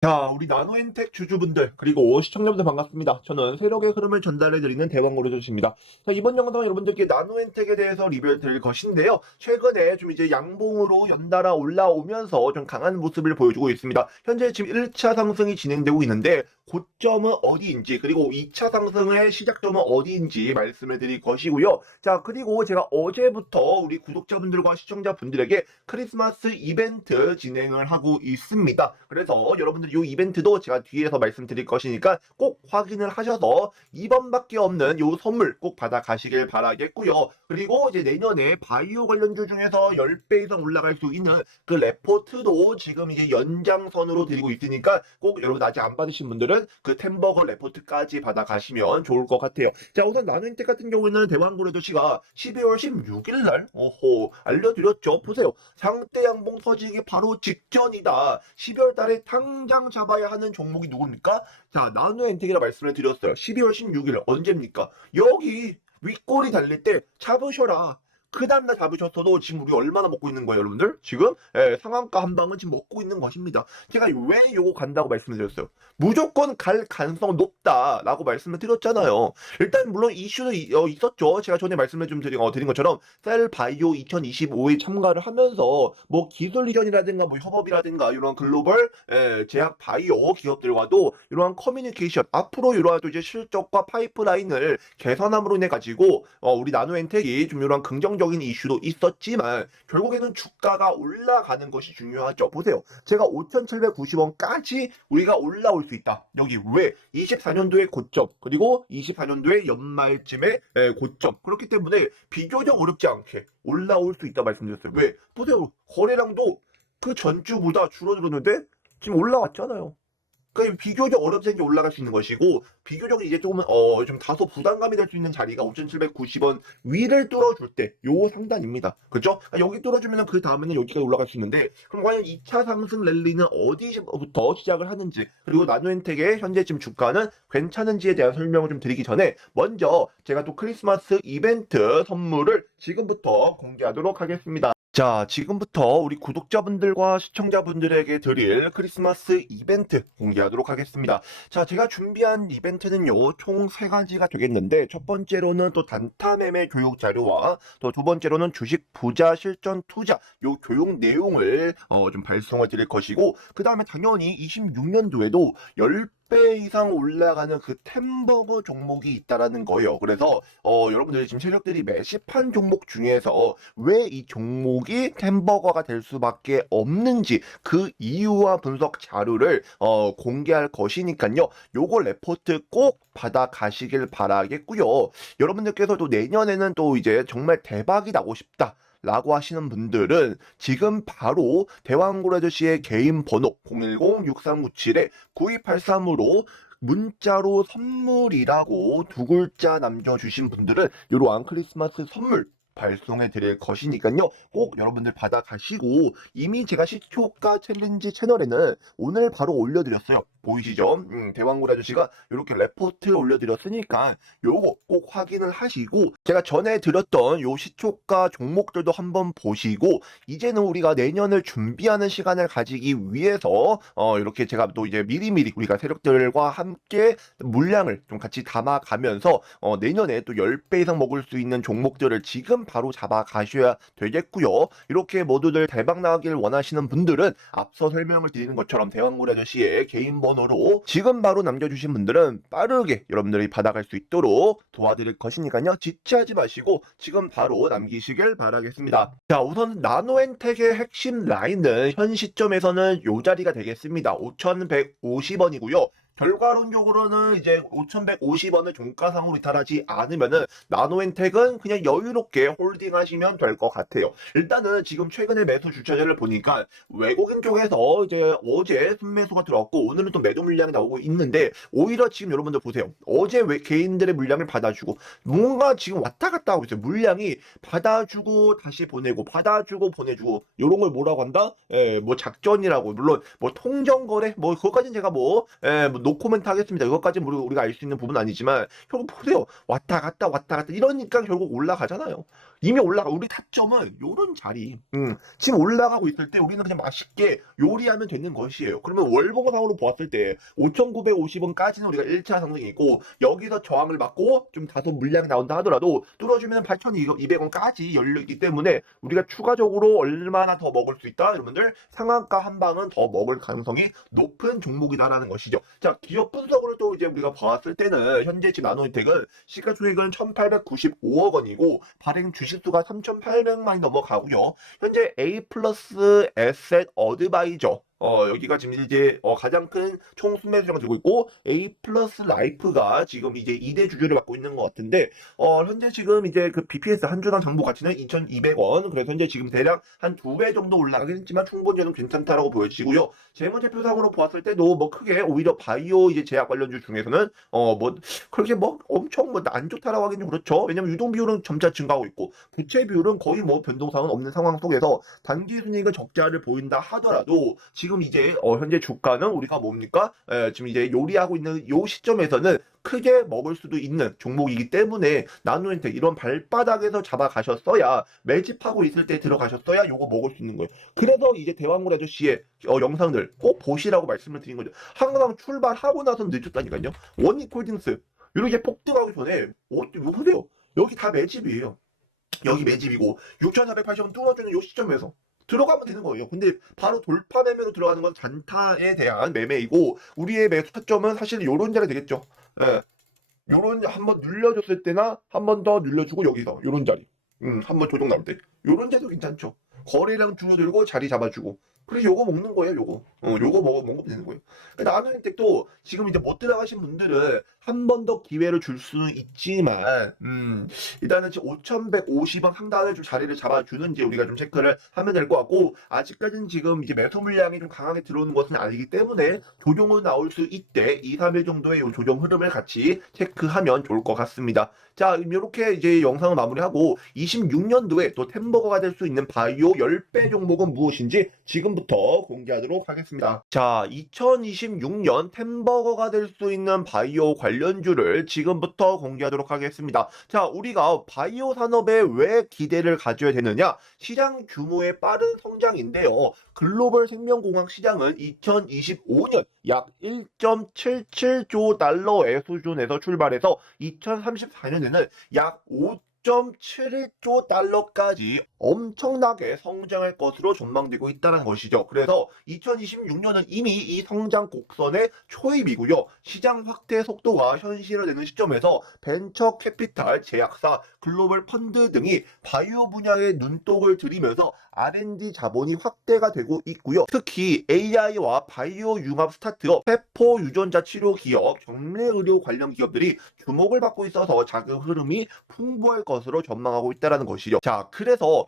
자, 우리 나노엔텍 주주분들, 그리고 시청자분들 반갑습니다. 저는 세력의 흐름을 전달해드리는 대왕고려조씨입니다. 자, 이번 영상은 여러분들께 나노엔텍에 대해서 리뷰를 드릴 것인데요. 최근에 좀 이제 양봉으로 연달아 올라오면서 좀 강한 모습을 보여주고 있습니다. 현재 지금 1차 상승이 진행되고 있는데, 고점은 어디인지, 그리고 2차 상승의 시작점은 어디인지 말씀을 드릴 것이고요. 자, 그리고 제가 어제부터 우리 구독자분들과 시청자분들에게 크리스마스 이벤트 진행을 하고 있습니다. 그래서 여러분들 이 이벤트도 제가 뒤에서 말씀드릴 것이니까 꼭 확인을 하셔서 2번밖에 없는 이 선물 꼭 받아 가시길 바라겠고요. 그리고 이제 내년에 바이오 관련주 중에서 10배 이상 올라갈 수 있는 그 레포트도 지금 이제 연장선으로 드리고 있으니까 꼭 여러분 아직 안 받으신 분들은 그 템버거 레포트까지 받아 가시면 좋을 것 같아요. 자, 우선 나눔tek 같은 경우에는 대왕고려도 씨가 12월 16일 날 어호 알려드렸죠. 보세요. 상대 양봉 터지기 바로 직전이다. 12월 달에 당장 잡아야 하는 종목이 누굽니까? 자, 나누엔텍이라 말씀을 드렸어요. 12월 16일 언제입니까? 여기 윗골이 달릴 때 잡으셔라. 그 다음날 잡으셨어도 지금 우리 얼마나 먹고 있는 거예요, 여러분들? 지금 예, 상한가 한 방은 지금 먹고 있는 것입니다. 제가 왜 요거 간다고 말씀을 드렸어요? 무조건 갈 가능성 높다라고 말씀을 드렸잖아요. 일단 물론 이슈도 이- 어, 있었죠. 제가 전에 말씀을 좀 드린, 어, 드린 것처럼 셀 바이오 2025에 참가를 하면서 뭐 기술 이전이라든가 뭐 협업이라든가 이런 글로벌 예, 제약 바이오 기업들과도 이러한 커뮤니케이션 앞으로 이러한 또 이제 실적과 파이프라인을 개선함으로 인해 가지고 어, 우리 나노엔텍이 좀 이러한 긍정적 인 이슈도 있었지만 결국에는 주가가 올라가는 것이 중요하죠. 보세요. 제가 5,790원까지 우리가 올라올 수 있다. 여기 왜? 24년도의 고점 그리고 24년도의 연말쯤의 에, 고점 그렇기 때문에 비교적 어렵지 않게 올라올 수 있다 말씀드렸어요. 왜? 보세요. 거래량도 그 전주보다 줄어들었는데 지금 올라왔잖아요. 그러니까 비교적 어렵지 않게 올라갈 수 있는 것이고 비교적 이제 조금은 어 좀 다소 부담감이 될 수 있는 자리가 5,790원 위를 뚫어줄 때 요 상단입니다. 그죠? 여기 뚫어주면 그 다음에는 여기까지 올라갈 수 있는데 그럼 과연 2차 상승 랠리는 어디부터 시작을 하는지 그리고 나노엔텍의 현재 지금 주가는 괜찮은지에 대한 설명을 좀 드리기 전에 먼저 제가 또 크리스마스 이벤트 선물을 지금부터 공개하도록 하겠습니다. 자, 지금부터 우리 구독자분들과 시청자분들에게 드릴 크리스마스 이벤트 공개하도록 하겠습니다. 자, 제가 준비한 이벤트는요, 총 세 가지가 되겠는데, 첫 번째로는 또 단타 매매 교육 자료와 또 두 번째로는 주식 부자 실전 투자 요 교육 내용을 어, 좀 발송을 드릴 것이고, 그 다음에 당연히 26년도에도 10 배 이상 올라가는 그 템버거 종목이 있다라는 거예요. 그래서 어, 여러분들이 지금 세력들이 매집한 종목 중에서 왜 이 종목이 템버거가 될 수밖에 없는지 그 이유와 분석 자료를 어, 공개할 것이니까요. 요거 레포트 꼭 받아 가시길 바라겠고요. 여러분들께서도 내년에는 또 이제 정말 대박이 나고 싶다. 라고 하시는 분들은 지금 바로 대왕고래저 씨의 개인 번호 010-6397-9283으로 문자로 선물이라고 두 글자 남겨주신 분들은 이러한 크리스마스 선물 발송해 드릴 것이니까요. 꼭 여러분들 받아 가시고 이미 제가 시초가 챌린지 채널에는 오늘 바로 올려드렸어요. 보이시죠? 음, 대왕고래 아저씨가 이렇게 레포트 올려드렸으니까 요거 꼭 확인을 하시고 제가 전에 드렸던 요 시초가 종목들도 한번 보시고 이제는 우리가 내년을 준비하는 시간을 가지기 위해서 어, 이렇게 제가 또 이제 미리미리 우리가 세력들과 함께 물량을 좀 같이 담아가면서 어, 내년에 또 10배 이상 먹을 수 있는 종목들을 지금 바로 잡아 가셔야 되겠고요. 이렇게 모두들 대박 나길 원하시는 분들은 앞서 설명을 드리는 것처럼 대왕고래 아저씨의 개인 번호 로 지금 바로 남겨주신 분들은 빠르게 여러분들이 받아갈 수 있도록 도와드릴 것이니까요. 지체하지 마시고 지금 바로 남기시길 바라겠습니다. 자, 우선 나노엔텍의 핵심 라인은 현 시점에서는 요 자리가 되겠습니다. 5,150원이고요. 결과론적으로는 이제 5,150원을 종가상으로 이탈하지 않으면은 나노엔텍은 그냥 여유롭게 홀딩하시면 될 것 같아요. 일단은 지금 최근에 매수 주차제를 보니까 외국인 쪽에서 이제 어제 순매수가 들어왔고 오늘은 또 매도 물량이 나오고 있는데 오히려 지금 여러분들 보세요. 어제 왜 개인들의 물량을 받아주고 뭔가 지금 왔다 갔다 하고 있어요. 물량이 받아주고 다시 보내고 받아주고 보내주고 이런 걸 뭐라고 한다? 예, 뭐 작전이라고 물론 뭐 통정거래 뭐 그것까지는 제가 뭐, 예, 뭐 노코멘트 하겠습니다. 이것까지는 우리- 우리가 알 수 있는 부분은 아니지만 결국 보세요. 왔다 갔다 왔다 갔다 이러니까 결국 올라가잖아요. 이미 올라가 우리 타점은 요런 자리 음, 지금 올라가고 있을 때 우리는 그냥 맛있게 요리하면 되는 것이에요 그러면 월봉상으로 보았을 때 5,950원까지는 우리가 1차 상승이고 여기서 저항을 받고 좀 다소 물량이 나온다 하더라도 뚫어주면 8,200원까지 열려있기 때문에 우리가 추가적으로 얼마나 더 먹을 수 있다 여러분들 상한가 한 방은 더 먹을 가능성이 높은 종목이다라는 것이죠 자 기업 분석으로 또 이제 우리가 봤을 때는 현재 지금 나노이텍은 시가총액은 1,895억 원이고 발행 주식수가 3,800만이 넘어가고요. 현재 A 플러스 에셋 어드바이저 어, 여기가 지금 이제 어, 가장 큰 총 순매수량을 들고 있고 A 플러스 라이프가 지금 이제 2대 주주를 맡고 있는 것 같은데 어, 현재 지금 이제 그 BPS 한 주당 정보 가치는 2,200원 그래서 현재 지금 대략 한 두 배 정도 올라가긴 했지만 충분히 저는 괜찮다라고 보여지고요. 재무제표상으로 보았을 때도 뭐 크게 오히려 바이오 이제 제약 관련주 중에서는 어 뭐 그렇게 뭐 엄청 뭐 안 좋다라고 하긴 좀 그렇죠. 왜냐면 유동 비율은 점차 증가하고 있고 부채 비율은 거의 뭐 변동사항은 없는 상황 속에서 단기 순이익은 적자를 보인다 하더라도 지금 이제 어 현재 주가는 우리가 뭡니까? 에, 지금 이제 요리하고 있는 요 시점에서는 크게 먹을 수도 있는 종목이기 때문에 나노엔텍 이런 발바닥에서 잡아가셨어야 매집하고 있을 때 들어가셨어야 요거 먹을 수 있는 거예요. 그래서 이제 대왕물 아저씨의 어, 영상들 꼭 보시라고 말씀을 드린 거죠. 항상 출발하고 나서 늦었다니까요. 원익홀딩스 이렇게 폭등하기 전에 어, 요 보세요. 여기 다 매집이에요. 여기 매집이고 6,480원 뚫어주는 요 시점에서 들어가면 되는 거예요. 근데 바로 돌파 매매로 들어가는 건 잔타에 대한 매매이고 우리의 매수 타점은 사실 요런 자리 되겠죠. 예. 요런 한번 눌려줬을 때나 한 번 더 눌려주고 여기서 요런 자리. 음, 한번 조정 나올 때. 요런 자리도 괜찮죠. 거래량 줄어들고 자리 잡아주고. 그래서 요거 먹는 거예요, 요거. 어, 요거 먹어, 먹으면 되는 거예요. 나노인텍도 지금 이제 못 들어가신 분들은 한 번 더 기회를 줄 수는 있지만, 음, 일단은 지금 5,150원 상단을 좀 자리를 잡아주는지 우리가 좀 체크를 하면 될 것 같고, 아직까지는 지금 이제 매수 물량이 좀 강하게 들어오는 것은 아니기 때문에 조정은 나올 수 있대. 2, 3일 정도의 요 조정 흐름을 같이 체크하면 좋을 것 같습니다. 자, 이렇게 이제 영상을 마무리하고 26년도에 또 템버거가 될 수 있는 바이오 10배 종목은 무엇인지 지금부터 공개하도록 하겠습니다. 자, 2026년 템버거가 될 수 있는 바이오 관련주를 지금부터 공개하도록 하겠습니다. 자, 우리가 바이오 산업에 왜 기대를 가져야 되느냐? 시장 규모의 빠른 성장인데요. 글로벌 생명공학 시장은 2025년 약 1.77조 달러의 수준에서 출발해서 2034년에는 약 5.71조 달러까지 엄청나게 성장할 것으로 전망되고 있다는 것이죠. 그래서 2026년은 이미 이 성장 곡선의 초입이고요. 시장 확대 속도가 현실화되는 시점에서 벤처 캐피탈, 제약사, 글로벌 펀드 등이 바이오 분야에 눈독을 들이면서 R&D 자본이 확대가 되고 있고요. 특히 AI와 바이오 융합 스타트업, 세포 유전자 치료 기업, 경내 의료 관련 기업들이 주목을 받고 있어서 자금 흐름이 풍부할 것으로 전망하고 있다는 것이죠. 자, 그래서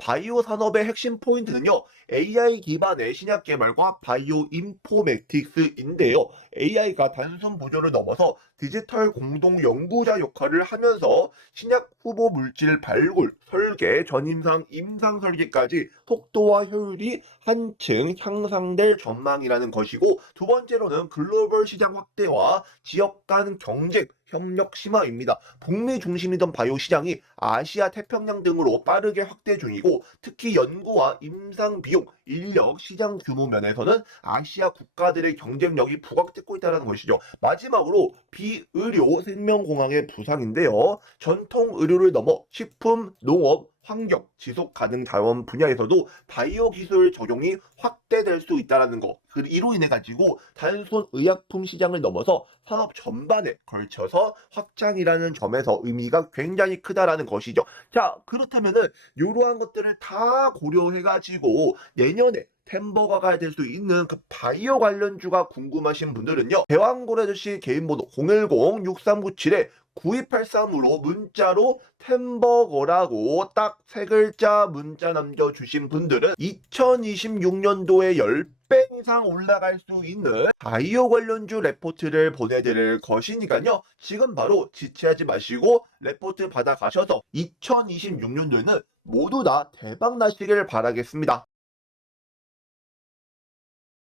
바이오 산업의 핵심 포인트는요, AI 기반의 신약 개발과 바이오 인포매틱스인데요. AI가 단순 보조를 넘어서 디지털 공동 연구자 역할을 하면서 신약 후보 물질 발굴, 설계, 전임상, 임상 설계까지 속도와 효율이 한층 향상될 전망이라는 것이고 두 번째로는 글로벌 시장 확대와 지역 간 경쟁, 협력 심화입니다. 북미 중심이던 바이오 시장이 아시아 태평양 등으로 빠르게 확대 중이고 특히 연구와 임상 비용, 인력, 시장 규모 면에서는 아시아 국가들의 경쟁력이 부각되고 있다는 것이죠. 마지막으로 비의료 생명공학의 부상인데요. 전통 의료를 넘어 식품, 농업, 환경, 지속 가능 자원 분야에서도 바이오 기술 적용이 확대될 수 있다는 것. 그 이로 인해 가지고 단순 의약품 시장을 넘어서 산업 전반에 걸쳐서 확장이라는 점에서 의미가 굉장히 크다라는 것이죠. 자, 그렇다면은 이러한 것들을 다 고려해 가지고 내년에 템버거가 될 수 있는 그 바이오 관련주가 궁금하신 분들은요. 대왕고래 아저씨 개인 번호 010-6397에 9283으로 문자로 템버거라고 딱 세 글자 문자 남겨주신 분들은 2026년도에 10배 이상 올라갈 수 있는 바이오 관련주 레포트를 보내드릴 것이니까요. 지금 바로 지체하지 마시고 레포트 받아가셔서 2026년도에는 모두 다 대박 나시길 바라겠습니다.